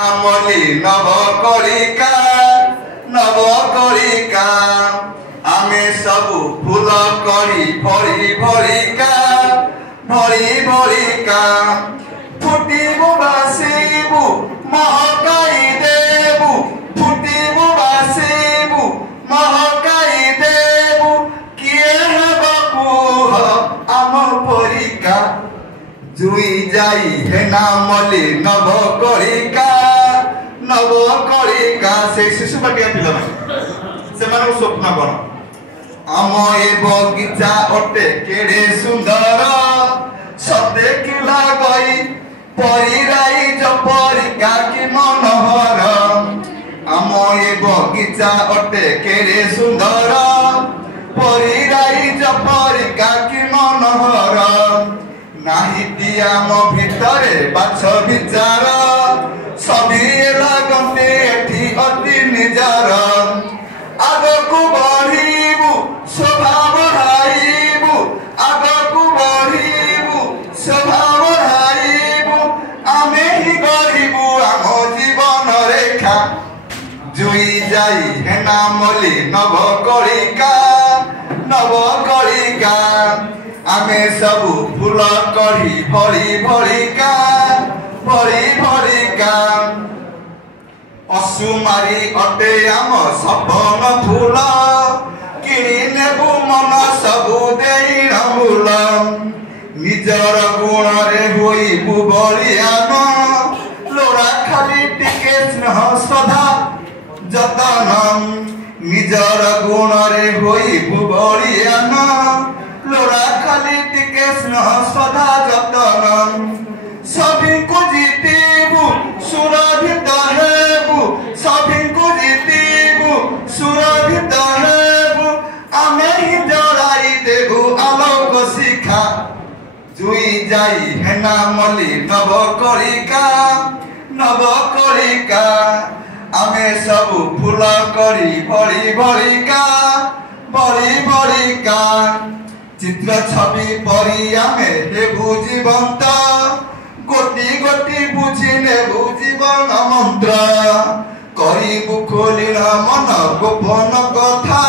আমলি নবকলিকা নবকলিকা আমি সবু ফুল করি ভরি ভরিকা ভরি ভরিকা ফুটিবু বাসিবু মহকাই দেবু ফুটিবু বাসিবু মহকাই দেবু কিয়ে হেব কুহ আম পরিকা জুই যাই হেনা মলি নবকলিকা নবকলিকা সেই শিশু বাটিয়া পিলাମାନେ ସେମାନଙ୍କ ସ୍ୱପ୍ନ କଣ ଆମ ଏ ବଗିଚା ଅଟେ କେଡ଼େ ସୁନ୍ଦର ସତେ କିଲା ଗଇ ପରିରାଇ ଜପରିକା କି ମନୋହର ଆମ ଏ ବଗିଚା ଅଟେ କେଡ଼େ ସୁନ୍ଦର ପରିରାଇ ଜପରିକା କି ମନୋହର ନାହିଁ ଆମ ଭିତରେ ବାଛ ବିଚାର ସବି ଲାଗନ୍ତି ଏଠି ଅତି ନିଜର ଆଗକୁ ବଢିବୁ ଶୋଭା ବଢାଇବୁ ଆଗକୁ ବଢିବୁ ଶୋଭା ବଢାଇବୁ ଆମେ ହିଁ ଗଢିବୁ ଆମ ଜୀବନ ରେଖା ଜୁଇ ଯାଇ ହେନା ମଲି ନବକଳିକା ନବକଳିକା ଆମେ ସବୁ ଫୁଲ କଢି ଭଳି ଭଳିକା ଭଳି ଭଳିକା ଅସୁମାରୀ ଅଟେ ଆମ ସପନ ଫୁଲ କିଣି ନେବୁ ମନ ସବୁ ଦେଇ ରମୁଲ ନିଜର ଗୁଣରେ ହୋଇବୁ ବଳିଆନ ଲୋଡ଼ା ଖାଲି ଟିକେ ସ୍ନେହ ଶ୍ରଦ୍ଧା ଯତନ ନିଜର ଗୁଣରେ ହୋଇବୁ ବଳିଆନ ଲୋଡ଼ା ଖାଲି ଟିକେ ସ୍ନେହ ଶ୍ରଦ୍ଧା ଯତନ ସଭିଙ୍କୁ ଜିତିବୁ ସୁରଭିତ ହେବୁ ସଭିଙ୍କୁ ଜିତିବୁ ସୁରଭିତ ହେବୁ ଆମେ ହିଁ ଜଳାଇ ଦେବୁ ଆଲୋକ ଶିଖା ଜୁଇ ଯାଇ ହେନା ମଲି ନବକଳିକା ନବକଳିକା ଆମେ ସବୁ ଫୁଲ କରି ଭଳି ଭଳିକା ଭଳି ଭଳିକା ଚିତ୍ର ଛବି ପରି ଆମେ ହେବୁ ଜୀବନ୍ତ ଗୋଟି ଗୋଟି ବୁଝି ନେବୁ ଜୀବନ ମନ୍ତ୍ର କରିବୁ ଖୋଲିଳ ମନ ଗୋପନ କଥା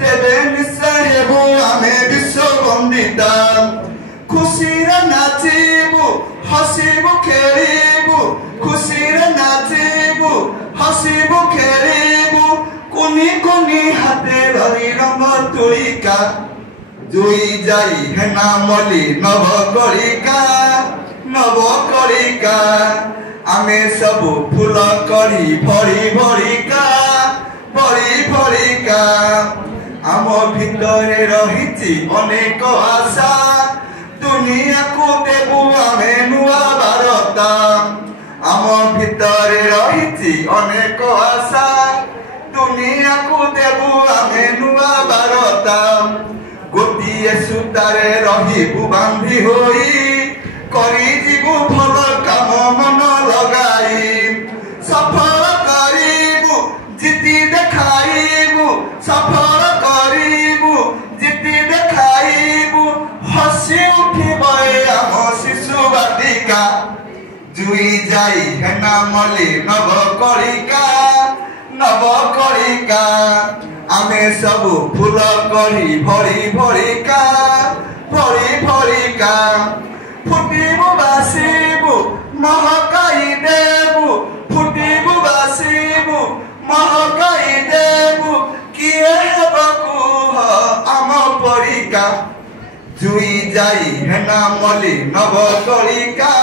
ତେବେ ନିଶ୍ଚୟ ହେବୁ ଆମେ ବିଶ୍ୱବନ୍ଦିତା ଖୁସିରେ ନାଚିବୁ ହସିବୁ ଖେଳିବୁ ଖୁସିରେ ନାଚିବୁ ହସିବୁ ଖେଳିବୁ କୁନି କୁନି ହାତେ ଧରି ରଙ୍ଗ ତୁଳିକା ଜୁଇ ଯାଇ ହେନା ମଲି ନବକଳିକା ନବକଳିକା ଆମେ ସବୁ ଫୁଲ କରି ଭଳି ଭଳିକା ଭଳି ଭଳିକା ଆମ ଭିତରେ ରହିଛି ଅନେକ ଆଶା ଦୁନିଆକୁ ଦେବୁ ଆମେ ନୂଆ ବାର୍ତ୍ତା ଆମ ଭିତରେ ରହିଛି ଅନେକ ଆଶା ଦୁନିଆକୁ ଦେବୁ ଆମେ ନୂଆ ବାର୍ତ୍ତା ଗୋଟିଏ ସୂତାରେ ରହିବୁ ବାନ୍ଧି ହୋଇ କରିଯିବୁ ଭଲ କାମ ମନ ଲଗାଇ ସଫଳ କରିବୁ ଜିତି ଦେଖାଇବୁ ସଫଳ କରିବୁ ଜିତି ଦେଖାଇବୁ ହସି ଉଠିବ ଆମ ଶିଶୁ ବାଟିକା ଜୁଇ ଯାଇ ହେନା ମଲି ନବକଳିକା ନବକଳିକା ଆମେ ସବୁ ଫୁଲ କରି ଭଳି ଭଳିକା ଭଳି ଭଳିକା ফুটিবু বাসিবু মহকাই দেবু ফুটিবু বাসিবু মহকাই দেবু কিয়ে হেব কুহ আম পরিকা জুই যাই হেনা মলি নবকলিকা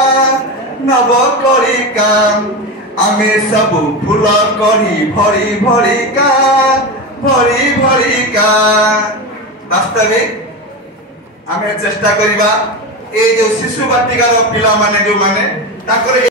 নবকলিকা আমি সবু ফুল করি ভরি ভরিকা ভরি ভরিকা বাস্তবিক আমি চেষ্টা করিবা এই যে শিশু বাটিকার পিলা মানে যে মানে